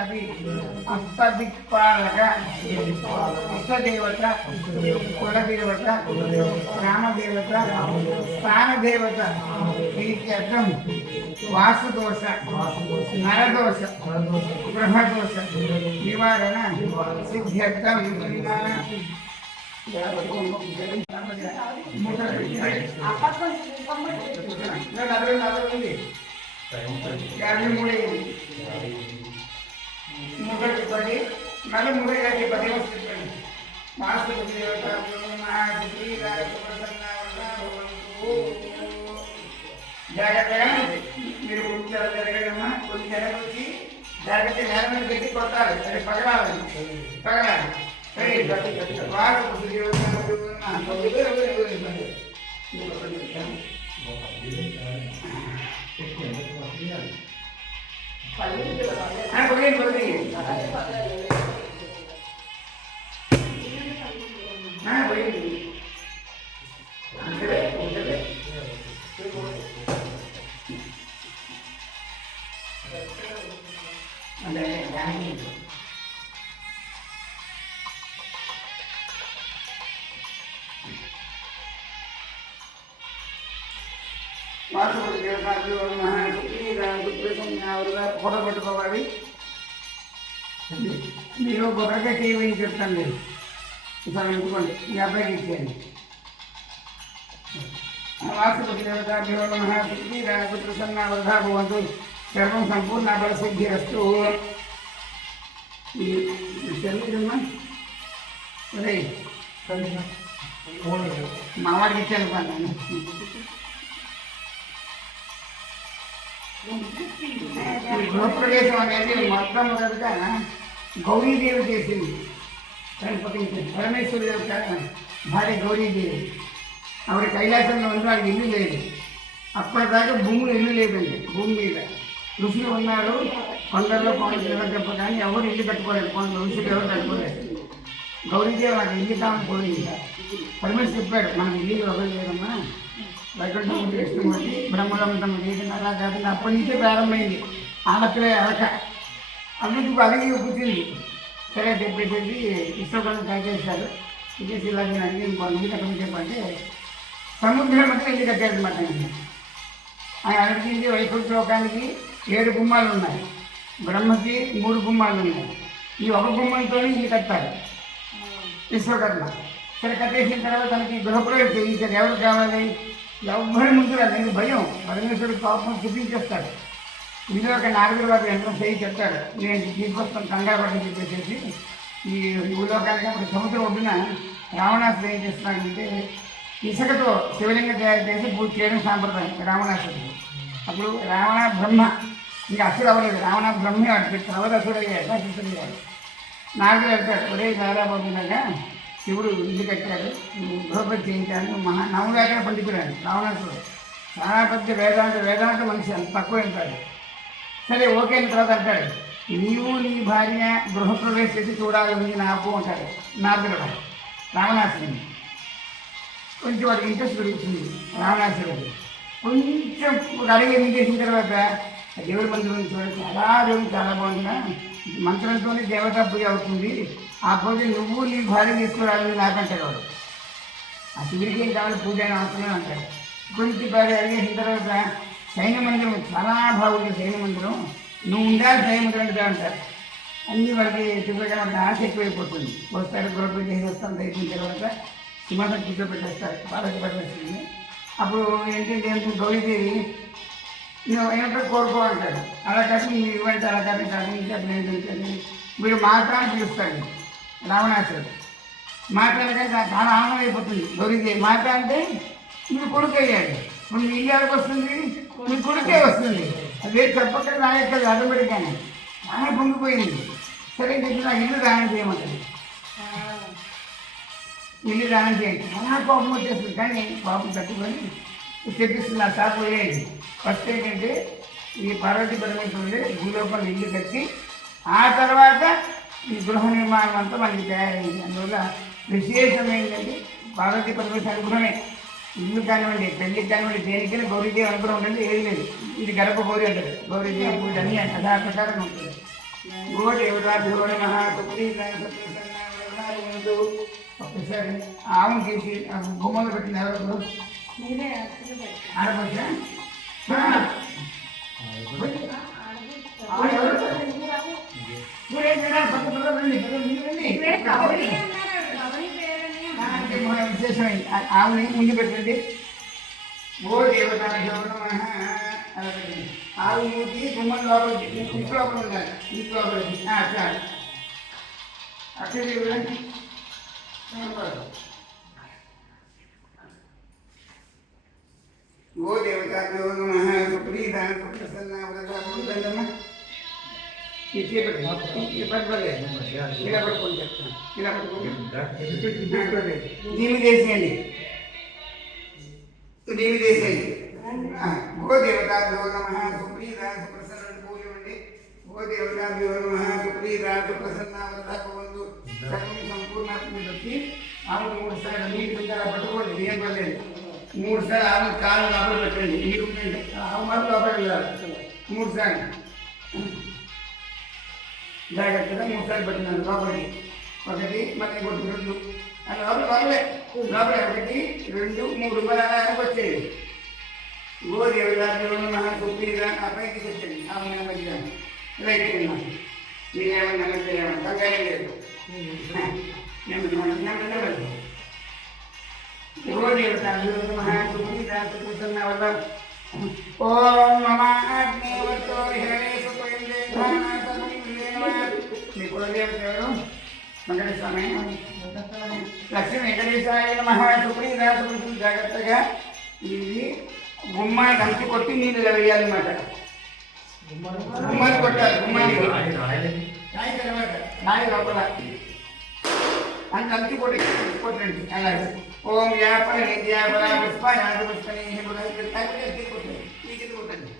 అది అష్టదిక్పాలక ఇష్టదేవత కులదేవత గ్రామదేవత స్థానదేవత ప్రీత్యర్థం వాసుదోష నరదోష గృహదోష నివారణ సిద్ధ్యర్థం ముఖపడి మళ్ళీ ముఖకి పది వస్తుంది మాసు జాగ్రత్తగా మీరు కొంచెం జరగడమ్మా కొంచెం జరగొచ్చి జాగ్రత్త నేల మీద పెట్టి కొట్టాలి అది పగలాలి పగలాలి వాసుపతి దేవతలు ఫోటో పెట్టుకోవాలి. మీరు గొర్రెగా చేయమని చెప్తాను నేను ఇప్పుడు ఎందుకోండి మీ అబ్బాయికి ఇచ్చేయండి. వాసుపతి దేవతాభ్యో నమః ప్రసన్న వృధా భవంతు సర్వం సంపూర్ణ బలసిద్ధిరస్తు. శరీరమ్మా అదే మా వాడికి ఇచ్చాను పని గృహప్రవేశం అనేది మొట్టమొదటిగా గౌరీదేవి చేసింది. గణపతి పరమేశ్వరి దేవత భార్య గౌరీదేవి. ఆవిడ కైలాసంలో ఉంది, వాడికి ఇల్లు లేదు. అప్పటిదాకా భూములు ఇల్లు లేదండి. భూమి మీద ఋషులు ఉన్నారు, కొండల్లో కొండలు తప్ప కానీ ఎవరు ఇల్లు కట్టుకోలేదు. కొండ ఋషులు ఎవరు కట్టుకోలేదు. గౌరీదేవి వాడికి ఇల్లు కామని పోయింది. పరమేశ్వరు చెప్పాడు, మనం ఇల్లు ఎవరు లేదమ్మా, వైకుంఠం ఇష్టం బట్టి బ్రహ్మగంతం ఏదైనా కాకుండా అప్పటి నుంచే ప్రారంభమైంది ఆడపిల్ల అలక. అందుకు అడిగి పుట్టింది. సరే చెప్పేసి ఇష్టపడి తాగేశారు. ఇచ్చేసి ఇలా నేను అడిగి ఇల్లు కట్టమని చెప్పంటే సముద్రం అంటే ఇల్లు కట్టారనమాట. ఆయన అడిగింది వైకుంఠ లోకానికి 7 గుమ్మాలు ఉన్నాయి, బ్రహ్మకి 3 గుమ్మాలు ఉన్నాయి. ఈ ఒక గుమ్మంతో ఇల్లు కట్టారు విశ్వకర్మ. సరే కట్టేసిన తర్వాత తనకి గృహప్రవేశం చేయించారు. ఎవరు కావాలి? ఎవ్వరి ముందు నేను భయం. పరమేశ్వరుడు పాపం చూపించేస్తాడు. ఇందులో ఒక 4 వారు ఎంతో చేయి చెప్తాడు, నేను తీసుకొస్తాను కంగారు పడి చెప్పేసి ఈ భూలోకానికి అప్పుడు సముద్రం ఒడ్డున రావణాసుడు ఏం చేస్తున్నాడంటే ఇసుకతో శివలింగం తయారు చేసి పూజ చేయడం సాంప్రదాయం రావణాసుడికి. అప్పుడు రావణ బ్రహ్మ ఇంకా అసుడు అవ్వలేదు, రావణ బ్రహ్మే వాడు తర్వాత అసుడు అయ్యాడు, అసుడు అయ్యాడు. 4 వెళ్తాడు, ఒరే దాదాపుగా శివుడు ఇల్లు కట్టాడు, గృహపతి చేయించాడు, నవగాక పండితుడాడు రావణాసుడు. చాలా పెద్ద వేదాంత మనిషి, అంత తక్కువ వెళ్తాడు. సరే ఓకే అయిన తర్వాత అంటాడు, నీవు నీ భార్య గృహప్రవేశం చేసి చూడాలి నాకు అంటాడు నారదుడు రావణాసుడిని. కొంచెం వాడికి ఇంట్రెస్ట్ పెరుగుతుంది రావణాసురుడు. కొంచెం అడిగి ఏం చేసిన తర్వాత దేవుడి మందిరం చూడాలి, చాలా బాగుందా, మంత్రంతోనే దేవతా పూజ అవుతుంది, ఆ పూజ నువ్వు నీ భార్య తీసుకురాలని నాకంటాడు వాడు. ఆ శివుడికి ఏం కావాలి, పూజ అయిన అవసరమే అంటాడు. కొంచెం భార్య అడిగేసిన తర్వాత సైన్య మందిరం చాలా బాగుంది, సైన్య మందిరం నువ్వు ఉండాలి సైన్య మందిరం అంటే అంటారు. అన్ని వాళ్ళకి తిరుగుగా వాళ్ళకి ఆశ ఎక్కువైపోతుంది. వస్తారు గృహపూజ చేసి వస్తాం, అయిపోయిన తర్వాత సింహాసనం కూర్చోబెట్టేస్తారు పార్వతి పరమేశ్వరుని. అప్పుడు ఏంటి గౌరీదేవి నువ్వు ఏమంటే కోరుకో అంటాడు. అలా కాదు మీరు ఇవ్వండి, అలా కాదు ఇంకా అప్పుడు ఏంటంటే మీరు మాట అని పిలుస్తాడు రావణాసురుడు. మాట్లాడక చాలా ఆనందం అయిపోతుంది గౌరీదేవి. మాట అంటే మీరు కొడుకు అయ్యాడు, ఇప్పుడు మీ ఇల్లు ఎవరికి వస్తుంది, మీ కొడుకే వస్తుంది. అదే చెప్పక రాయక్కది ఆటోమేటిక్గానే చాలా పొంగిపోయింది. సరే చెప్పి నాకు ఇల్లు దానం చేయమంటుంది. ఇల్లు దానం చేయండి, చాలా కోపం వచ్చేస్తుంది. కానీ పాపం తట్టుకొని చెప్పిస్తుంది, ఆ షాప్ వేయండి. ఫస్ట్ ఏంటంటే ఈ పార్వతీ పరమేశ్వరుడు భూలోపల ఇల్లు కట్టి ఆ తర్వాత ఈ గృహ నిర్మాణం అంతా మనకి తయారైంది. అందువల్ల విశేషం ఏంటంటే పార్వతీ పరమేశ్వర అనుగ్రహమే. ఇల్లు కానివ్వండి, పెళ్ళికి కానివ్వండి, దేనికైనా గౌరీదేవి అనుగ్రహం ఉంటుంది, ఏది లేదు. ఇది గడప గౌరీ అంటారు. గౌరీదేవి పూజ అన్నీ సదా ప్రకారం ఉంటుంది. గోదేవతాభ్యో నమః ఒక్కసారి ఆవును తీసి గుమ్మలు పెట్టిన ఎవరు ఆడపడుచా విశేషమైంది ఆవుని ముందు పెట్టండి. గోదేవతాభ్యో నమః ఆవు మూతి గుమ్మం లోపల ఇంటి లోపల ఉండాలి. ఇంటి లోపల చాలు అక్కడ గోదేవతాభ్యో నమః సుప్రీతా సుప్రసన్నా వ్రతమ్మ ఇలా పట్టుకొని చెప్తాను. ఇలా పట్టుకొని దీని చేసేయండి. దీని చేసేయండి. గోదేవతాభ్యో నమః సుప్రీతా సుప్రసన్న పూజమండి. గోదేవతాభ్యో నమః సుప్రీతా సుప్రసన్నా వ్రతభవంతు సర్వం సంపూర్ణాత్మ వచ్చి ఆమె 3 సార్లు నీళ్ళు కింద పట్టుకోండి. ఏం పర్లేదు. 3 సార్లు ఆమె కాలు లోపల పెట్టండి. నీరు ఉండండి. ఆమె మాత్రం లోపల వెళ్ళాలి. 3 సార్లు జాగ్రత్తగా 3 సార్లు పెట్టినాను లోపలికి. 1 మళ్ళీ 2 అది లోపలే 1 2 3 మళ్ళీ వచ్చేది. గోదేవతాభ్యో నమః సుప్రీతా ఆ పైకి తెచ్చండి. ఆమె మధ్య రైట్ మీరేమన్నా ఏమన్నా కంగారే లేదు. గోదేవతాభ్యో నమః సుప్రీతా సుప్రసన్నా వ్రతమ్మ. ఓం నమః అగ్నివతో హరే సుయం మీ కులదేవత ఎవరు? వెంకటేశ్వర లక్ష్మీ వెంకటేశాయ నమః సుప్రీతా సుప్రసన్న. జాగ్రత్తగా ఇది గుమ్మాన్ని దంచి కొట్టి నీళ్ళు వేయాలన్నమాట. గుమ్మాన్ని కొట్టాలి. గుమ్మాన్ని కాయ తర్వాత కాయ లోపల అని దంచి కొట్టండి. అలాగే ఓం వ్యాపర నిత్యాపర పుష్ప యాద పుష్పని కొట్టండి.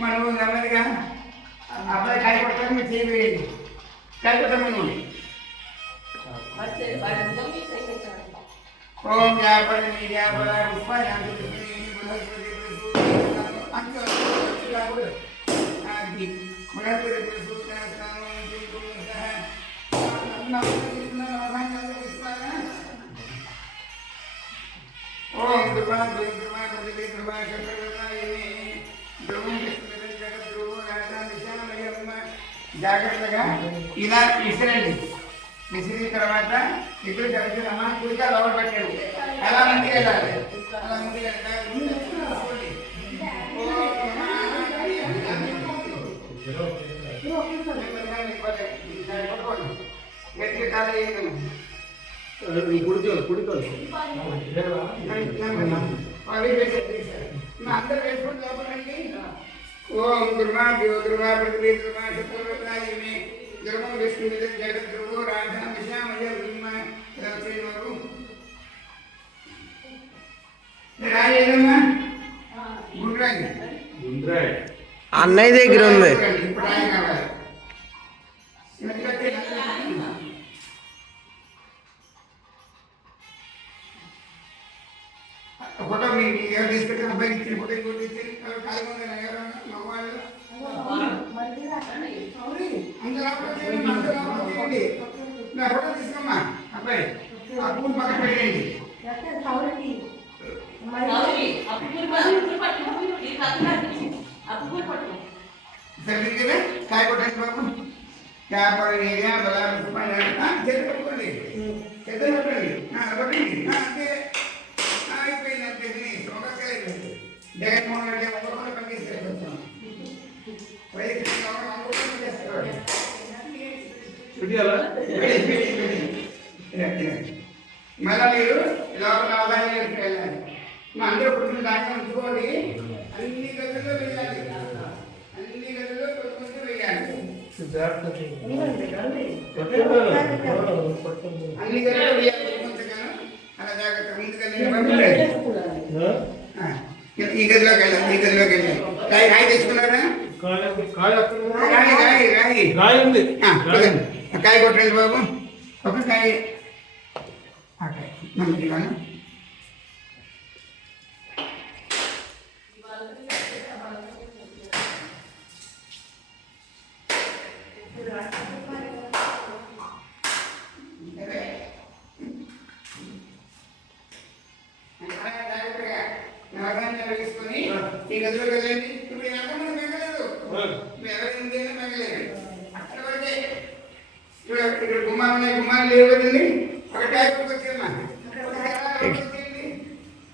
మనం నెమ్మదిగా అబ్బాయి కాయ కొట్టాలి. మీరు చేయవేయండి. కాయ కొట్టమను. ఓం వ్యాపర నిత్యాపర పుష్ప యాద పుష్పని ఓం కృపా జాగ్రత్తగా ఇలా విసిరండి. విసిరిన తర్వాత ఇప్పుడు జరుగుతున్న అమ్మాయి కుడిగా లోపల పెట్టండి. అలా ముందుకు వెళ్ళాలి. అలా ముందుకు అందరూ వేసుకుంటే లోపలండి. ఓం దుర్మాభ్యో దుర్మా పృథ్వీ దుర్మా శత్రువ్రతాయమే ధర్మం విష్ణు జగద్గురు రాధా విషామయ బ్రహ్మ రాజేవారు రాజేదమ్మా గుండ్రాయి అన్నయ్య దగ్గర ఉంది. ఇప్పుడు రాయి కావాలి. ఫోటో మీరు ఎవరు తీసుకెళ్ళి అబ్బాయికి ఇచ్చిన ఫోటో ఇంకోటి ఇచ్చి ఖాళీ ఉందా ఎవరన్నా మగవాళ్ళు నా ఫోటో తీసుకోమ్మా. అబ్బాయి ఆ పూలు పక్కన పెట్టేయండి. సరే కదా కాయ కొట్టండి బాబు. వ్యాపారం చెత్త పట్టుకోండి. చెత్త పట్టండి. కొట్టండి. అంతే అయిపోయింది. అంతే సోమకాయలు జగన్మోహన్ రెడ్డి ఒక్కొక్కరు పనిచేస్తారు. మళ్ళా మీరు లోపల ఆదాయం వెళ్ళాలి. మా అందరూ పుట్టిన దాకా ఉంచుకోండి. అన్ని గదుల్లో వెళ్ళాలి. అన్ని గదుల్లో కొట్టుకుంటూ వెళ్ళాలి. అన్ని గదుల్లో వేయాలి. అలా జాగ్రత్త ముందుకెళ్ళి ఈ గదిలోకి వెళ్ళాలి. ఈ గదిలోకి వెళ్ళాలి. రాయి తెచ్చుకున్నారా? కాయ కొట్టండి బాబు. ఒక కాయ నెమ్మదిగాను తీసుకొని ఈ గదిలో వెళ్ళండి. ఇప్పుడు ఎంతమంది మిగలేదు, ఎవరైనా మిగలేదు. అక్కడ వరకే ఇక్కడ గుమ్మాలు ఉన్నాయి, గుమ్మాలు లేవదండి. ఒక ట్యాప్ వచ్చేమ్మా,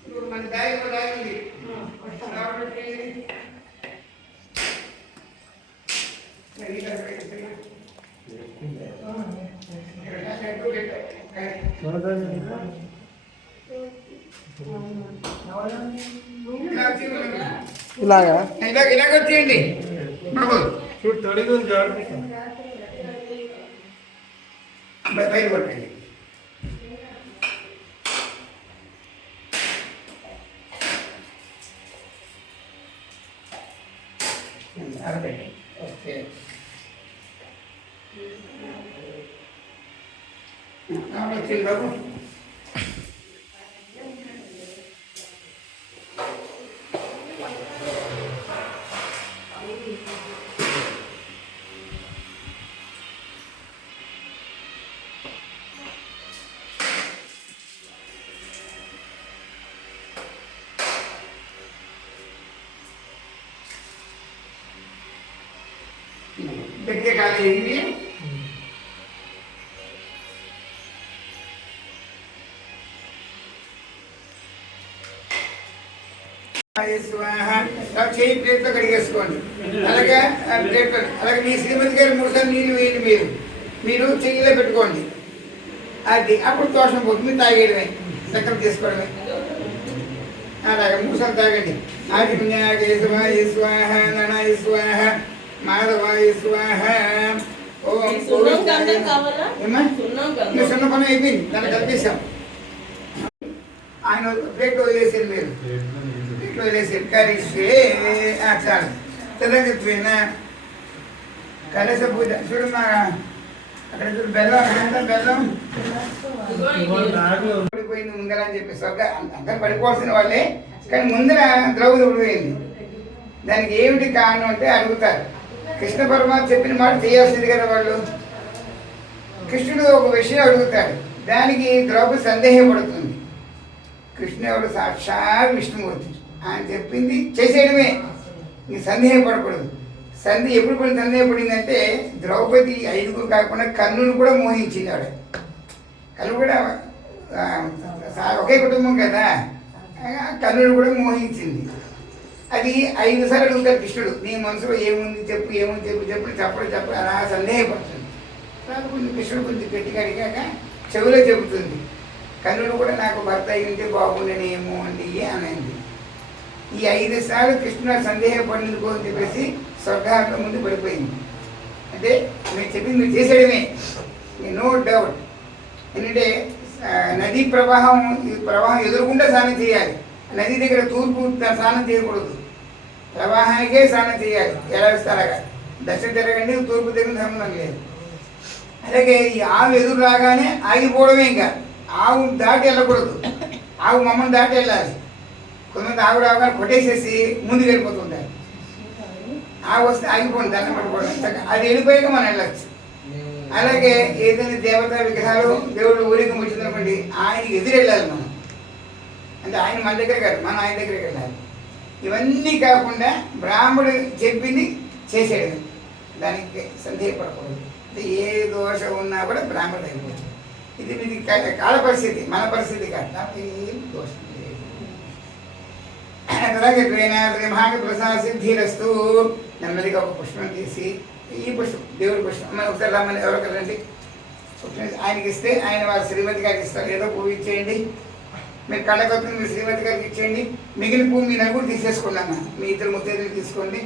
ఇప్పుడు మన దారి కూడా దారి ఉంది. ఇలాగా ఇలాగ వచ్చేయండి. బయట కొట్టండి. ఓకే, వచ్చింది బాబు. గట్టిగా కాదు ఏంటి, చేయి ప్లేట్లో కడిగేసుకోండి. అలాగే ప్లేట్లో అలాగే మీ శ్రీమతి గారు 3 సార్లు నీళ్ళు వేయండి. మీరు చెయ్యిలో పెట్టుకోండి. అది అప్పుడు దోషం పోతుంది. మీరు తాగేయడమే, చక్కెర తీసుకోవడమే. అలాగే 3 సార్లు తాగండి. ఆది స్వాహ ననాయ స్వాహ మాధవాయ స్వాహ. ఓం సున్న పని అయిపోయింది, దాన్ని కలిపేశాం. ఆయన ప్లేట్ వదిలేసారు, మీరు ప్లేట్ వదిలేసారు. కరిస్తే చాలు. తెలంగాణ కలస పూజ చూడమ్మా, అక్కడ చూడు బెల్లం, అక్కడ బెల్లం పడిపోయింది ముందర అని చెప్పేసి అందరూ పడిపోవాల్సిన వాళ్ళే, కానీ ముందర ద్రౌపది పడిపోయింది. దానికి ఏమిటి కారణం అంటే అడుగుతారు. కృష్ణ పరమాత్మ చెప్పిన మాట చేయాల్సింది కదా వాళ్ళు. కృష్ణుడు ఒక విషయం అడుగుతాడు, దానికి ద్రౌపది సందేహపడుతుంది. కృష్ణుడు సాక్షాత్ విష్ణుమూర్తి, ఆయన చెప్పింది చేసేయడమే, ఇంక సందేహపడకూడదు. ఎప్పుడు పడి సందేహపడిందంటే ద్రౌపది 5 కాకుండా కర్ణుని కూడా మోహించింది. ఆవిడ కర్ణుడు కూడా ఒకే కుటుంబం కదా, కర్ణుడు కూడా మోహించింది. అది 5 సార్లు అడుగుతారు కృష్ణుడు, నీ మనసులో ఏముంది చెప్పు, ఏముంది చెప్పడు అలా సందేహపడుతుంది. కొంచెం కృష్ణుడు కొంచెం గట్టిగా అడిగాక చెవిలో చెబుతుంది. కర్ణుడు కూడా నాకు భర్త అయి ఉంటే బాగుండేనేమో అండి అనేది. ఈ 5 సార్లు కృష్ణుడు సందేహపడినందుకు అని చెప్పేసి స్వర్గార్థం ముందు పడిపోయింది. అంటే మీరు చెప్పింది మీరు చేసేయడమే, నో డౌట్. ఎందుకంటే నదీ ప్రవాహం ఎదురుకుండా స్నానం చేయాలి. నది దగ్గర తూర్పు స్నానం చేయకూడదు, ప్రవాహానికే స్నానం చేయాలి. ఎలా అలాగా దక్షిణ తిరగండి, తూర్పు తిరగని సంబంధం లేదు. అలాగే ఈ ఆవు ఎదురు రాగానే ఆగిపోవడమే, ఇంకా ఆవు దాటి వెళ్ళకూడదు, ఆవు మమ్మల్ని దాటి వెళ్ళాలి. కొంతమంది ఆవు రాగానే కొట్టేసేసి ముందుకు వెళ్ళిపోతుంటారు. ఆవు వస్తే ఆగిపోండి, దండం పట్టుకోవడం, అది వెళ్ళిపోయాక మనం వెళ్ళచ్చు. అలాగే ఏదైనా దేవతా విగ్రహాలు దేవుడు ఊరేగింపు వచ్చిందనుకోండి, ఆయనకి ఎదురు వెళ్ళాలి మనం. అంటే ఆయన మన దగ్గర కాదు, మనం ఆయన దగ్గరికి వెళ్ళాలి. ఇవన్నీ కాకుండా బ్రాహ్మడు చెప్పింది చేసేది, దానికి సందేహపడకూడదు. అంటే ఏ దోషం ఉన్నా కూడా బ్రాహ్మడు అయిపోతుంది. ఇది మీది కాల పరిస్థితి, మన పరిస్థితి కాదు, దానికి ఏం దోషం లేదు. అలాగే శ్రీమహాగ ప్రసాద సిద్ధిరస్తూ నెమ్మదిగా ఒక పుష్పం తీసి, ఈ పుష్పం దేవుడి పుష్పం మన ఒకసారి రమ్మని ఎవరొకరు రండి, ఆయనకి ఇస్తే ఆయన వారి శ్రీమతి గారికి ఇస్తారు. ఏదో పువ్వు ఇచ్చేయండి, మీరు కళ్ళకొత్తుంది మీ శ్రీమతి గారికి ఇచ్చేయండి. మిగిలిన పువ్వు మీ నలుగురు తీసేసుకున్నాను, మీ 2 ముత్తైదులు తీసుకోండి.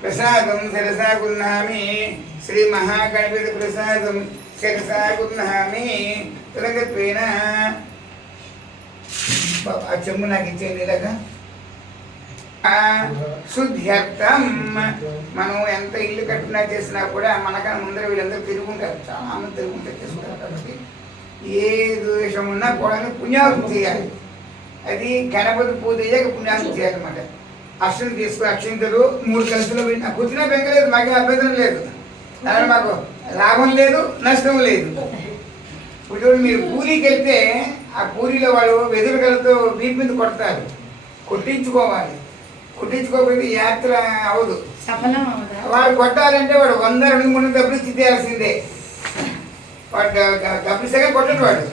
ప్రసాదం శిరసాగున్నామి, శ్రీ మహాగణపతి ప్రసాదం శిరసాగున్నామి. తొలగత్వేన ఆ చెమ్ము నాకు ఇచ్చేయండి. ఇలాగా శుద్ధ్యర్థం మనం ఎంత ఇల్లు కట్టినా చేసినా కూడా మనకన్నా ముందర వీళ్ళందరూ తిరుగుంటారు, చాలా మంది తిరుగుంటారు చేసుకుంటారు. కాబట్టి ఏ దోషం ఉన్నా కూడా పుణ్యాహుతి చేయాలి. అది గణపతి పూజ అయ్యాక పుణ్యాసం చేయాలన్నమాట. అక్షరం తీసుకుని అక్షింతలు 3 కలసులు పెట్టిన కూర్చున్నా బెంగలేదు, మాకేం అభ్యంతరం లేదు. దాని మాకు లాభం లేదు, నష్టం లేదు. ఇప్పుడు మీరు పూరికి వెళ్తే ఆ పూరిలో వాళ్ళు వెదురుగలతో వీపు మీద కొడతారు, కొట్టించుకోవాలి. కొట్టించుకోకపోతే యాత్ర అవదు, వాడు కొట్టాలంటే వాడు 100-200 డబ్బులు ఇచ్చి తీయాల్సిందే. వాడు డబ్బులు సగం కొట్టడు వాడు.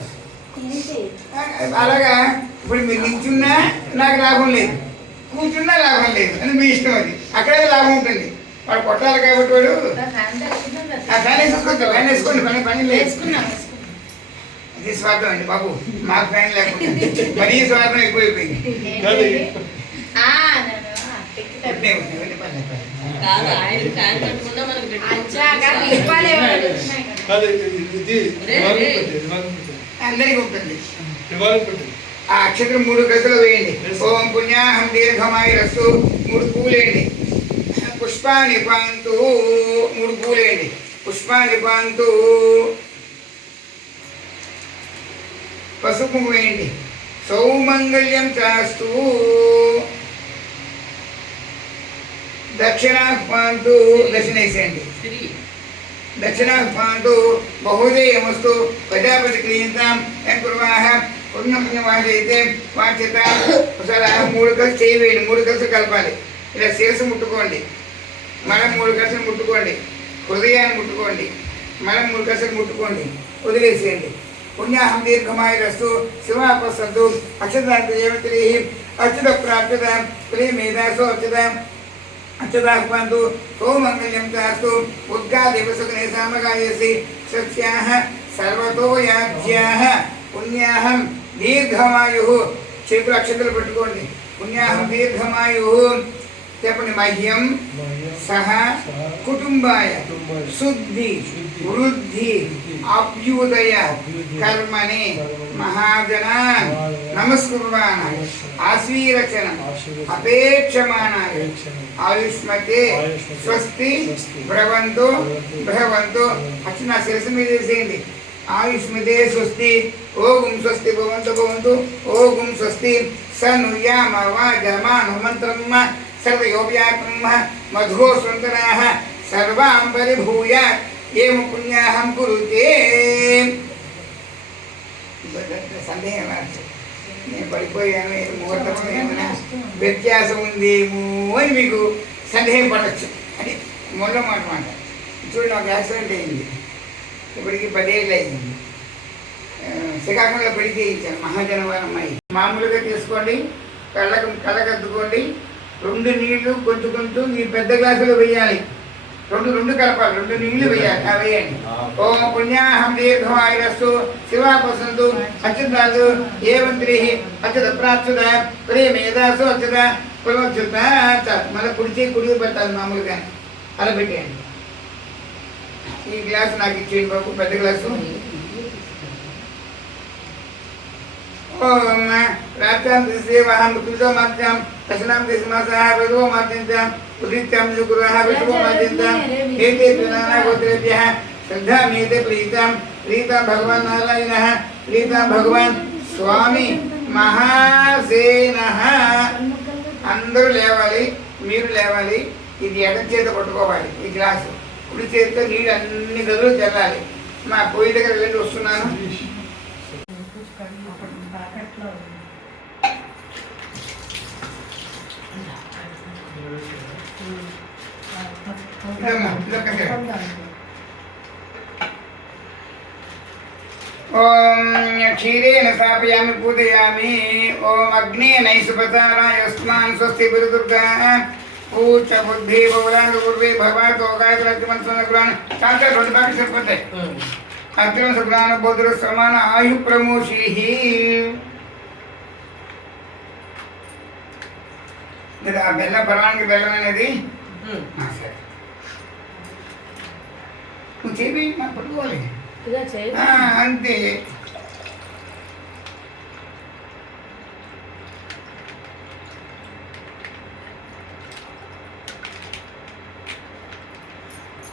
అలాగా ఇప్పుడు మీరు నిల్చున్నా నాకు లాభం లేదు, కూర్చున్నా లాభం లేదు అని మీ ఇష్టం. అది అక్కడే లాభం ఉంటుంది. వాడు కొట్టాలి కాబట్టి వాడు ఫ్యాన్ వేసుకోవచ్చు, ఫ్యాన్ వేసుకోండి, పని లేదు. అది స్వార్థం అండి బాబు, మాకు ఫ్యాన్ లేకుండా మరీ స్వార్థం ఎక్కువైపోయింది. అందరికి ఉంటుంది. ఆ అక్షత్రం 3 గజలు వేయండి. ఓం పుణ్యాహం దీర్ఘమాయి రస్సు 3 పూలేయండి. పుష్పాన్ని పాంతు 3 పూలేయండి. పుష్పాన్ని పాంతు పసుపు వేయండి. సౌమంగళ్యం చాస్తు దక్షిణాహ్వాంతు దక్షిణేసేయండి. దక్షిణాహ్వాంతు బహుజయమస్తు ప్రజాపతి క్రియంతాం కుర్వాహ పుణ్యపుణ్యవాదైతే వాచ్యత. ఒకసారి 3 కలిసి చేయవేయండి, 3 కలిసి కలపాలి. ఇలా శిరస్సు ముట్టుకోండి, మనం 3 కలిసి ముట్టుకోండి, హృదయాన్ని ముట్టుకోండి, మనం 3 కలిసి ముట్టుకోండి, వదిలేసేయండి. పుణ్యాహం దీర్ఘమాయ రస్తు శివాపస్సంతు అక్షతాంత దేవతీ అచ్యుత ప్రాప్యత ప్రేమేదాసో అచ్యుతాహ్వాంతు సోమంగళ్యం చాస్తు ఉద్గాదివసుకునే సామగాయసి సత్యాః సర్వతో యాజ్యాః పుణ్యాహం దీర్ఘమాయు. చేతులు అక్షతలు పెట్టుకోండి. పుణ్యాహం దీర్ఘమాయు చెప్పండి. మహ్యం సహ కుటుంబాయ శుద్ధి వృద్ధి అభ్యుదయ కర్మణి మహాజనాన్ నమస్కుర్వాణ ఆశీరచన అపేక్షమానాయ ఆయుష్మతే స్వస్తి భ్రవంతు భ్రవంతు. అచ్చిన శిరస్సు మీద వేసేయండి. ఆయుష్మతే స్వస్తి ఓం స్వస్తి భవంతు భవంతు ఓం స్వస్తి సనుయామ వాజమాను మంత్రం సర్వయోవ్యాత్మ మధుో స్వంతనాః సర్వాం పరిభూయ ఏం పుణ్యాహం కురుతే. సందేహం నేను పడిపోయాను, ముహూర్తం ఏమైనా వ్యత్యాసం ఉందేమో అని మీకు సందేహం పడవచ్చు. అది మొదల మాట. చూడండి, ఒక యాక్సిడెంట్ అయింది, ఇప్పటికి 10 ఏళ్ళు అయింది. శ్రీకాకుళంలో పెళ్లి చేయించాను, మహాజనవారి అమ్మాయి. మామూలుగా తీసుకోండి, కళ్ళకద్దుకోండి. 2 నీళ్లు కొంచెం ఈ పెద్ద గ్లాసులో వేయాలి. 2 కలపాలి, 2 నీళ్లు వేయాలి. వేయండి. ఓం పుణ్యాహం దీర్ఘమాయురస్తు శివాపసంతు అచ్యుతాలు ఏవంత్రి అచ్యుత ప్రాచ్యుత ప్రేమేదాసు అచ్యుత పులవచ్యుత. మళ్ళీ కుడి పెట్టాలి మామూలుగా. అలా పెట్టేయండి. ఈ గ్లాసు నాకు ఇచ్చేయండి బాబు, పెద్ద గ్లాసు. ఓం రాత్యాం దిశేవహం తుజో మాత్యాం దశనాం దిశమాసః వదో మాత్యంతాం ఉదిత్యాం శుక్రః విష్ణువో మాత్యంతాం ఏతే తునానా గోత్రేభ్యః శ్రద్ధామేతే ప్రీతం భగవాన్ నారాయణః ప్రీతం భగవాన్ స్వామి మహాసేనః. అందరూ లేవాలి, మీరు లేవాలి. ఇది ఎడం చేత పట్టుకోవాలి. ఈ గ్లాసు కుడి చేతితో నీళ్ళు అన్ని గదులు చల్లాలి. మా పొయ్యి దగ్గర వెళ్ళి వస్తున్నాను. ఓం క్షీరేణ స్థాపయామి పూజయామి. ఓం అగ్నేనైసుపతారాయస్మాన్ స్వస్తి గురుదుర్గా పూచ బుద్ధి బహుళాంగ పూర్వే భగవతో గాయత్రమంత్రాన్ చాంతా 2 బాకి సరిపోతాయి. అత్రం సుగ్రాన బోధుర సమాన ఆయు ప్రమోషి. ఆ బెల్లం పరవానికి బెల్లం అనేది సరే నువ్వు చేయి మనం పట్టుకోవాలి అంతే.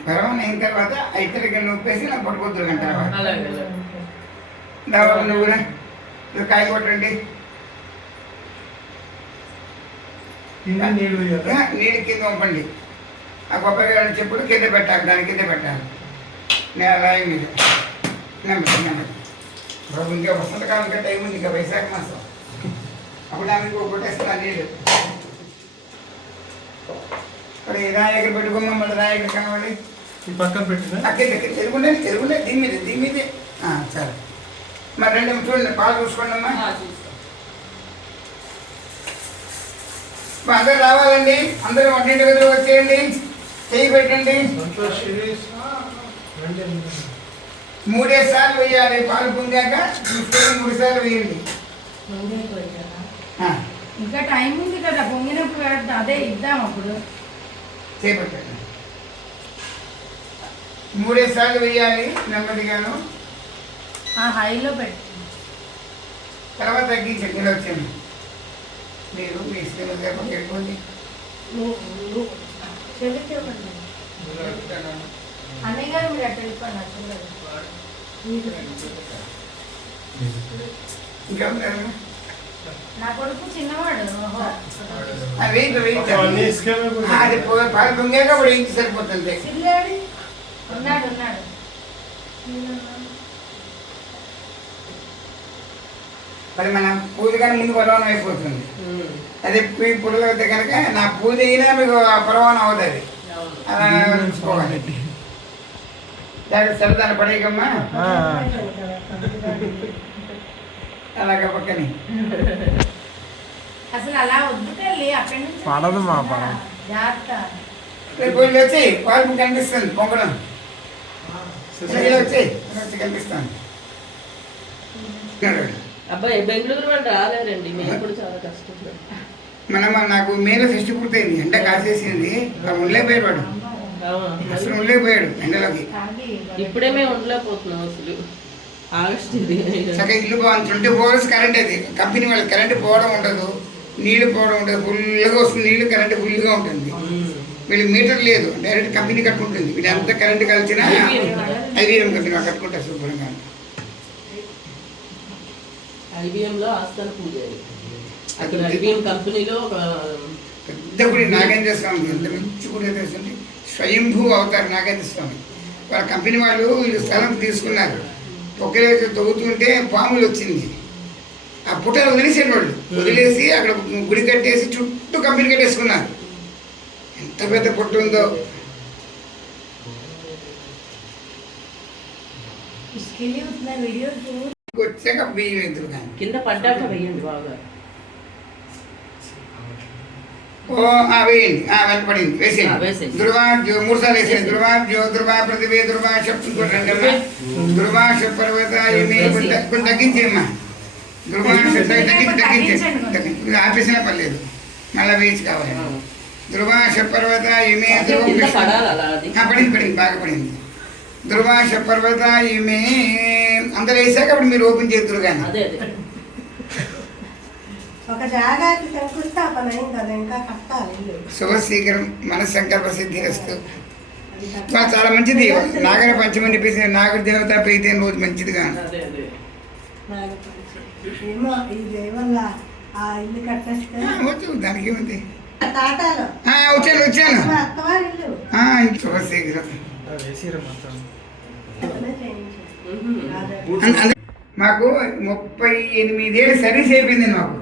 పరవాన్ అయిన తర్వాత ఇద్దరికి నొప్పేసి నాకు పట్టుకోద్దు గంట తర్వాత నువ్వు కూడా కాయ కొట్టండి. నీళ్ళు కింద పంపండి. ఆ కొబ్బరికాయ చెప్పుడు కింద పెట్టాలి, దాని కింద పెట్టాలి. నేను రాయి మీద నెమ్మది బాబు. ఇంకా వసంతకాలం ఇంకా టైం ఉంది, ఇంకా వైశాఖ మాసం. అప్పుడు ఆమె కొట్టేస్తున్నా నీళ్ళు. ఇక్కడ రాయి ఎక్కడ పెట్టుకోమా, మళ్ళీ రాయి ఎక్కడ కావాలి పక్కన పెట్టిన అక్కడ తెలుగుండే దీని మీదే సరే. మరి రెండు చూడండి, పాలు చూసుకోండి అమ్మా. అందరూ రావాలండి, అందరూ వంటింటి గదిలో వచ్చేయండి, చేయి పెట్టండి. 3 సార్లు వేయాలి. పాలు పొందాక చూసుకొని 3 సార్లు వేయండి. ఇంకా టైం ఉంది కదా, పొంగినప్పుడు అదే ఇద్దాం. అప్పుడు చేపట్టండి. 3 సార్లు వేయాలి నెమ్మదిగాను. హైలో పెట్టి తర్వాత తగ్గించండి. ఇలా వచ్చాను మీరు మీ ఇష్టం వెళ్ళిపోండి. అన్నయ్య గారు మీరు అట్లా వెళ్ళిపోయినా ఇంకా ఉన్నారు. నా కొడుకు చిన్నవాడు. అది పాలు పొంగాక ఇప్పుడు ఇంటి సరిపోతుంది. చిల్లాడి ఉన్నాడు. మరి మన పూజ కానీ ముందు పరవానం అయిపోతుంది. అదే పొడుగు అయితే కనుక నా పూజ అయినా మీకు పరవానం అవుతుంది. అలా చూసుకోవాలి. సరదాన్ని పడేయకమ్మా అలాగ పక్కని. అసలు అలా వద్దు తల్లి, అక్కడి నుంచి పడదు మా జాగ్రత్త. పోయి వచ్చి పాలు కనిపిస్తుంది పొంగడం. వచ్చి కనిపిస్తాను. అబ్బాయి బెంగళూరు వాళ్ళు రాలేరండి, మేము కూడా చాలా కష్టం. నాకు మేలో ఫెస్ట్ పూర్తయింది, ఎండ కాసేసింది. ఉండలేకపోయాడు వాడు, అసలు ఉండలేకపోయాడు ఎండలోకి. ఇప్పుడే మేము ఉండలేకపోతున్నాం అసలు. ఆగస్ట్ చక్కగా ఇల్లు బాగుంది. 24 hours కరెంట్. అది కంపెనీ వాళ్ళకి కరెంట్ పోవడం ఉండదు, నీళ్లు పోవడం ఉండదు. ఫుల్గా వస్తుంది నీళ్లు, కరెంట్ ఫుల్గా ఉంటుంది. వీళ్ళకి మీటర్ లేదు, డైరెక్ట్ కంపెనీ కట్టుకుంటుంది. వీళ్ళు ఎంత కరెంట్ కలిసినా ఐవీఎం కంపెనీ కట్టుకుంటారు శుభ్రంగా. ఐబిఎంలో ఆస్థాన పూజ అక్కడ ఐబిఎం కంపెనీలో ఒక పెద్ద గుడి నాగేంద్ర స్వామి, ఎంత మంచి గుడి తెలుస్తుంది. స్వయంభూ అవుతారు నాగేంద్ర స్వామి. వాళ్ళ కంపెనీ వాళ్ళు వీళ్ళు స్థలం తీసుకున్నారు. ఒకే తవ్వుతుంటే పాములు వచ్చింది. ఆ పుట్టలు వదిలేసారు వాళ్ళు. వదిలేసి అక్కడ గుడి కట్టేసి చుట్టూ కంపెనీ కట్టేసుకున్నారు. ఎంత పెద్ద పుట్ట ఉందో. వచ్చాక బియ్యం ఎదురు కానీ కింద పడ్డాక వెయ్యండి బాగా. వేయండి. వెనపడింది వేసేయండి. దుర్వాజ్యో 3 సార్లు వేసేయండి. దుర్వాజ్యో దుర్వా పృథివీ దుర్వా చెప్పుకోండి. దుర్వాష పర్వత కొంచెం తగ్గించేమ్మా. దుర్వాష తగ్గించండి. ఆపేసినా పర్లేదు, మళ్ళీ వేసి కావాలి. దుర్వాష పర్వత ఇమే పడింది, బాగా పడింది. దుర్వాష పర్వత ఇమే అందరు వేసాక అప్పుడు మీరు ఓపెన్ చేద్దరు కానీ. ఒక జాగాకి శంకుస్థాపన అయింది కదా, ఇంకా కట్టాలి. శుభశీఘ్రం మనస్సంకల్ప సిద్ధిరస్తు. చాలా మంచిది. నాగర పంచమని చెప్పేసి నాగర దేవత ప్రీతి రోజు మంచిదిగా. దానికి ఏముంది. వచ్చాను. శుభశీఘ్రం. మాకు 38 ఏళ్ళు సర్వీస్ అయిపోయింది. మాకు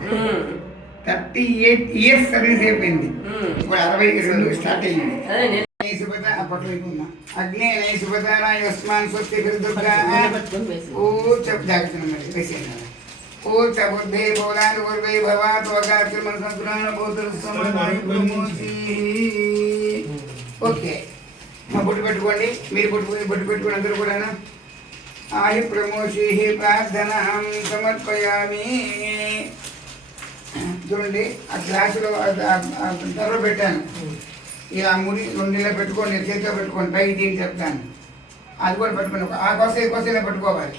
38 years సర్వీస్ అయిపోయింది. ఇప్పుడు 62 స్టార్ట్ అయ్యింది. అగ్ని శుభతారాయస్మాన్ స్వస్తి దుర్గా ఓ చెప్పు జాగ్రత్త మరి వేసేయండి. ఓ చబుద్ధే బోలాంటి గురువై భవాత్ వగాత్రి మన సంతురాన ఓకే. మా బొట్టు పెట్టుకోండి, మీరు బొట్టు పెట్టుకోండి అందరూ కూడా. ఆహి ప్రమోషి ప్రార్థన సమర్పయామి. చూడండి ఆ గ్లాసులో ధర పెట్టాను. ఇలా ముడి 2 పెట్టుకోండి, చేతిలో పెట్టుకోండి. పైకి దీన్ని చెప్తాను, అది కూడా పెట్టుకోండి. ఆ కోసం ఈ కోసం పెట్టుకోవాలి.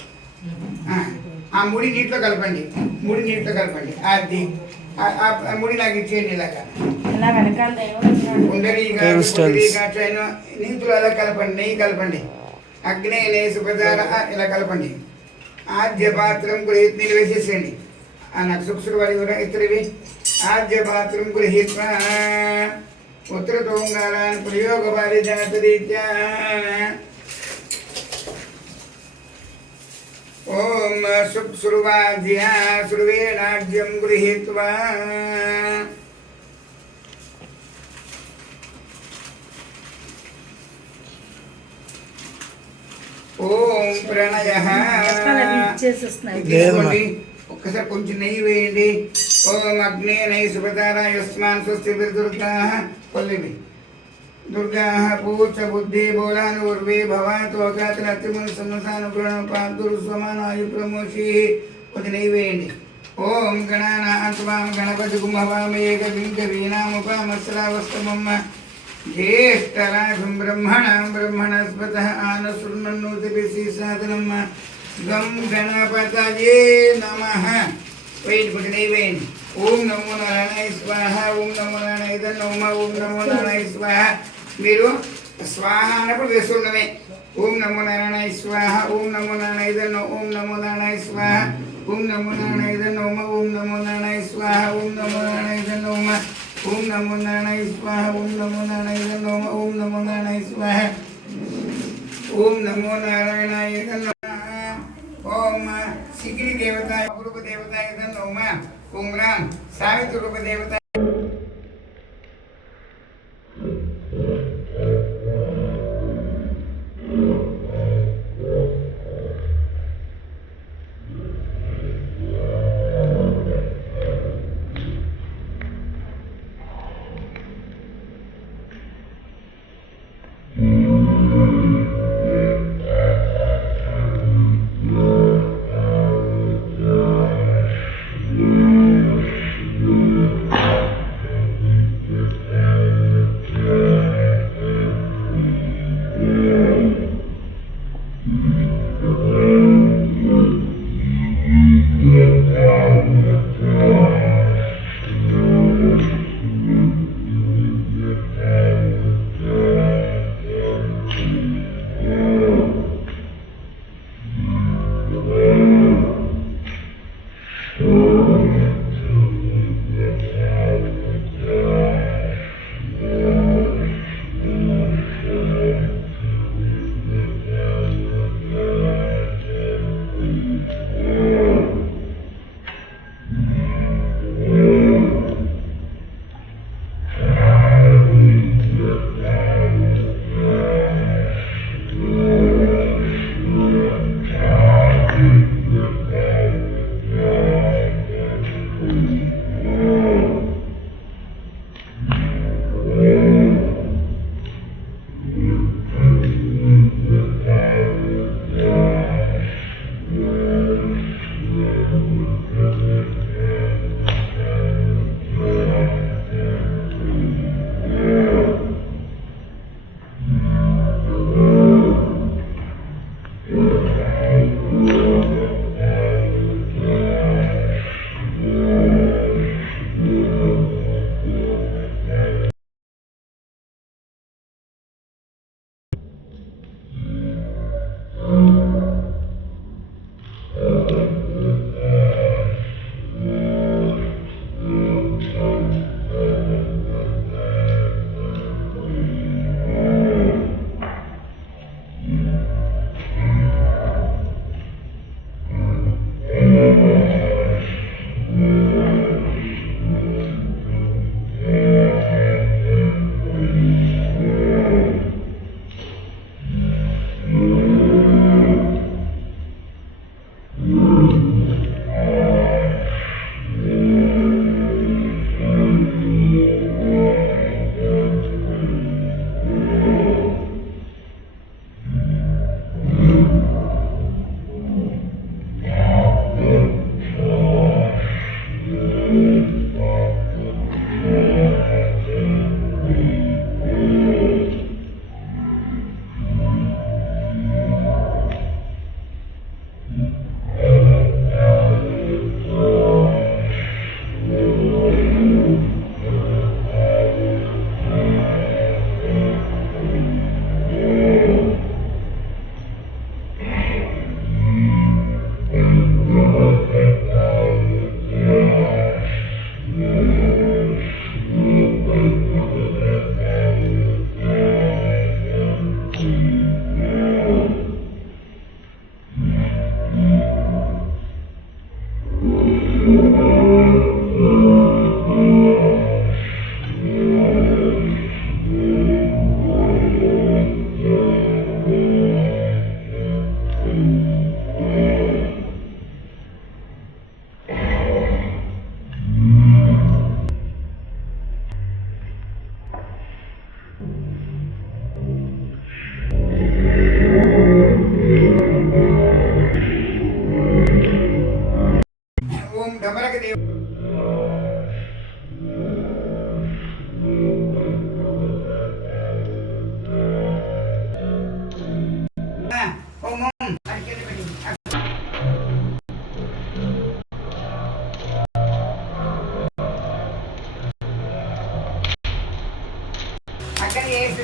ఆ ముడి నీటిలో కలపండి, అది ఆ ముడి నాకు ఇచ్చేయండి. ఇలాగా నీతులు అలా కలపండి, నెయ్యి కలపండి. అగ్నే సుపదార ఇలా కలపండి. ఆద్య పాత్రం కూడా నీళ్ళు వేసేసేయండి. నాకు సుఖసుడు వాడి కూడా ఇతరువి आद्यपात्रं गृहीत्वा उत्तरतोङ्गारान् प्रयोगपारिजातरीत्या ॐ सुप्सुर्वाज्या सुर्वेणाज्यं गृहीत्वा ఓం ప్రణయః తీసుకోండి ఒక్కసారి కొంచెం నెయ్యి వేయండి ఓం అగ్నే నై సుపతారాయస్మాన్ స్వస్తి దుర్గాః పల్లిని దుర్గాః పూచ బుద్ధి బోలాను ఉర్వే భవాతు అగాతన అత్రిముని సమ్మసాను ప్రణం పాంతురు సమానాయు ప్రమోషి కొంచెం నెయ్యి వేయండి ఓం గణానాత్వాం గణపతి కుంభవామి ఏకవింక వీణాముపమస్రావస్తమమ్మ ज्येष्ठराजं ब्रह्मणां ब्रह्मणस्पतः आनशृण्वन्नोतिभिः गं गणपतये नमः वेन् ओम नमो नारायणाय स्वाहा ओम नमो नारायणाय नमः ओम नमो नारायणाय स्वाहा మీరు స్వాహ అన్నప్పుడు వేస్తుండమే ఓం నమో నారాయణాయ స్వాహ ఓం నమో నారాయణాయ ఓం నమో నారాయణాయ స్వాహ ఓం నమో నారాయణాయ నమః ఓం నమో నారాయణాయ స్వాహ ఓం నమో నారాయణాయ నమః ఓం నమో నారాయణాయ స్వాహ ఓం నమో నారాయణాయ నమః ఓం నమో నారాయణాయ స్వాహ ఓం నమో నారాయణాయ నమః ఓం సిగిరి దేవతాయ రూప దేవతాయ నమః ఓం రాం సావిత్రి రూప దేవతాయ అక్కడ చేసి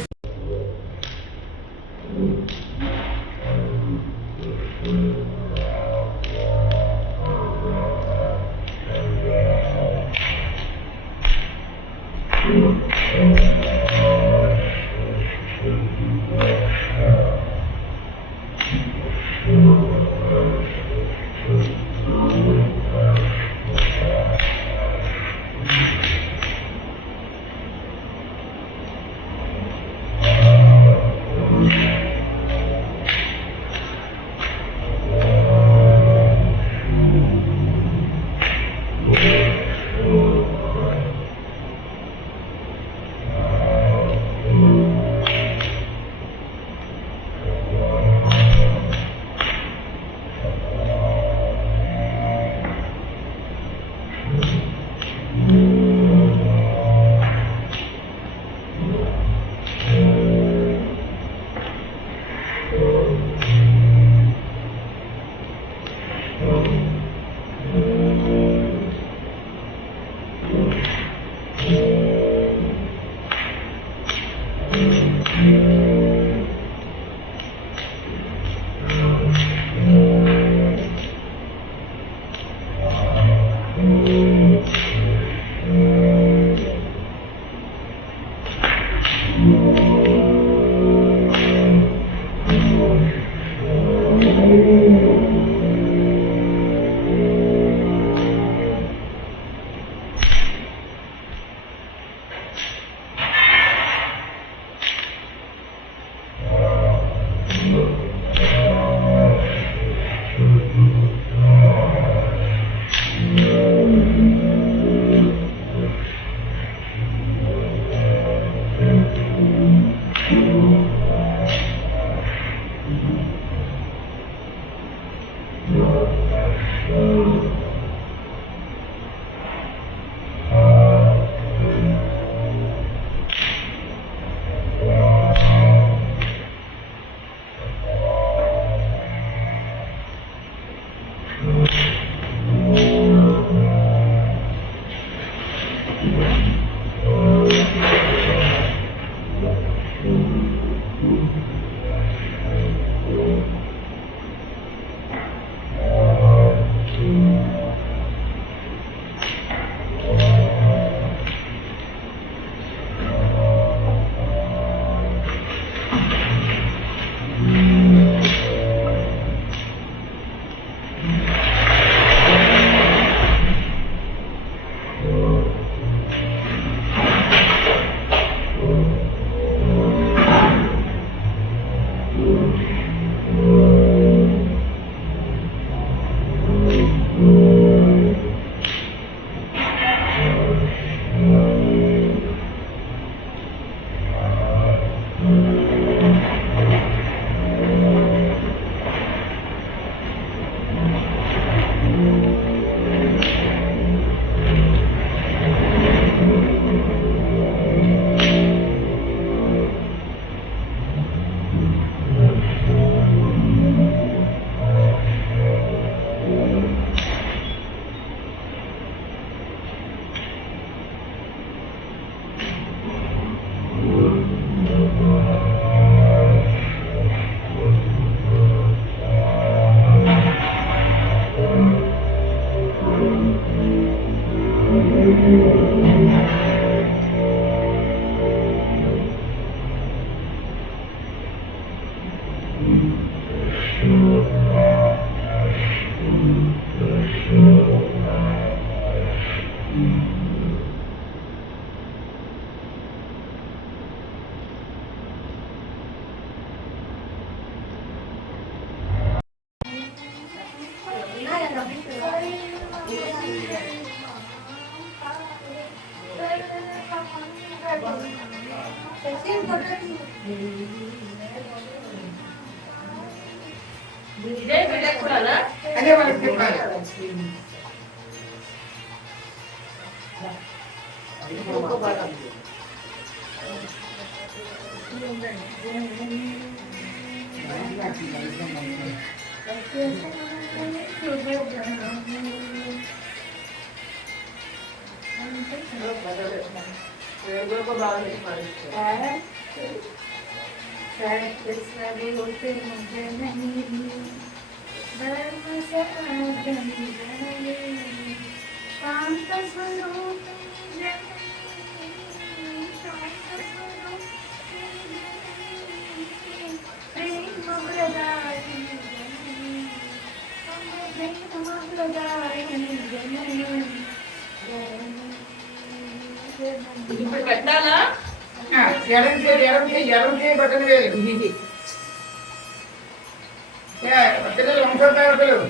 అదే వాళ్ళకి చెప్పాలి. వేడుక బాగా పాటిస్తారు. ఇప్పుడు పెట్టాలా? ఎడం చేయి బట్టలు వేలు పిల్లలు వంశోద్ధార పిల్లలు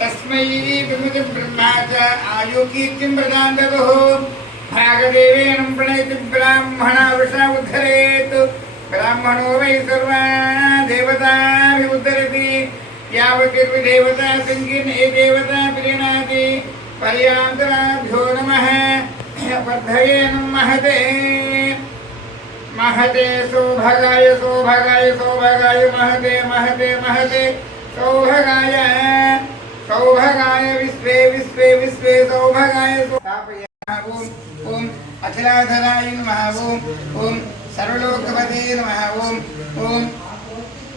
తస్మై విముతి బ్రహ్మా చ ఆయు కీర్తిం ప్రదాం దదుః భాగదేవేన ప్రణయతి బ్రాహ్మణ వృషా ఉద్ధరేత్ బ్రాహ్మణో వై సర్వా దేవతాభిముద్ధరతి యావతిర్విదేవతా సంకీర్ణ ఏ దేవతా ప్రీణాతి పర్యాంతరాభ్యో నమః వర్ధయే నమఃతే महते सौभगाय सौभगाय सौभगाय महते महते महते सौभगाय सौभगाय विश्वे विश्वे विश्वे सौभगाय ओम ओम अखिलाधराय नमः ओम ओम सर्वलोकपते नमः ओम ओम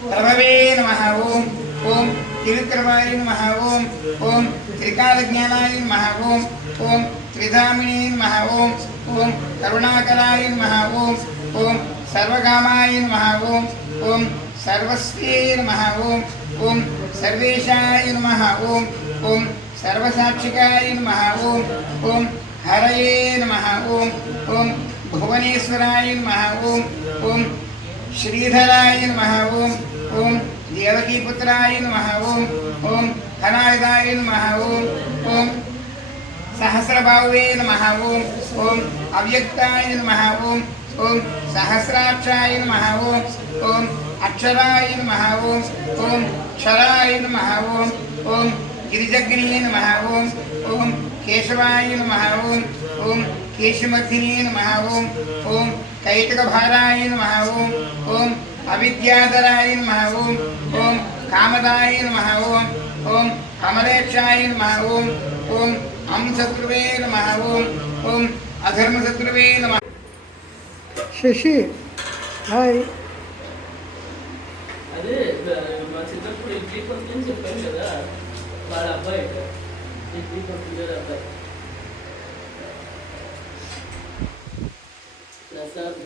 प्रभवे नमः ओम ओम त्रिविक्रमाय नमः ओम ओम त्रिकालज्ञानाय नमः ओम ओम त्रिधामिने नमः ओम ओम करुणाकराय नमः ओम ओम सर्वकामाय नमः ओम ओम सर्वस्वे नमः ओम ओम सर्वेशाय नमः ओम ओम सर्वसाक्षिकाय नमः ओम ओम हरये नमः ओम ओम भुवनेश्वराय नमः ओम ओम श्रीधराय नमः ओम ओम देवकीपुत्राय नमः ओम ओम धनायुधाय नमः ओम ओम सहस्रबाहुवे नमः ओम ओम अव्यक्ताय नमः ओम ओम सहस्राक्षाय नमः ओम ओम अक्षराय नमः ओम ओम क्षराय नमः ओम ओम गिरिजग्निये नमः ओम ओम केशवाय नमः ओम ओम केशमर्दिने नमः ओम ओम कैटकभाराय नमः ओम ओम अविद्याधराय नमः ओम ओम कामदाय नमः ओम ओम कमलेक्षाय नमः ओम ओम अंशत्रुवे नमः ओम ओम अधर्मशत्रुवे नमः శశి హాయ్ అదే మా చిన్నప్పుడు ఇడ్లీ కొట్టుని చెప్పాను కదా, వాళ్ళ అబ్బాయి ఇడ్లీ కొట్టుకునే అబ్బాయి ప్రసాద్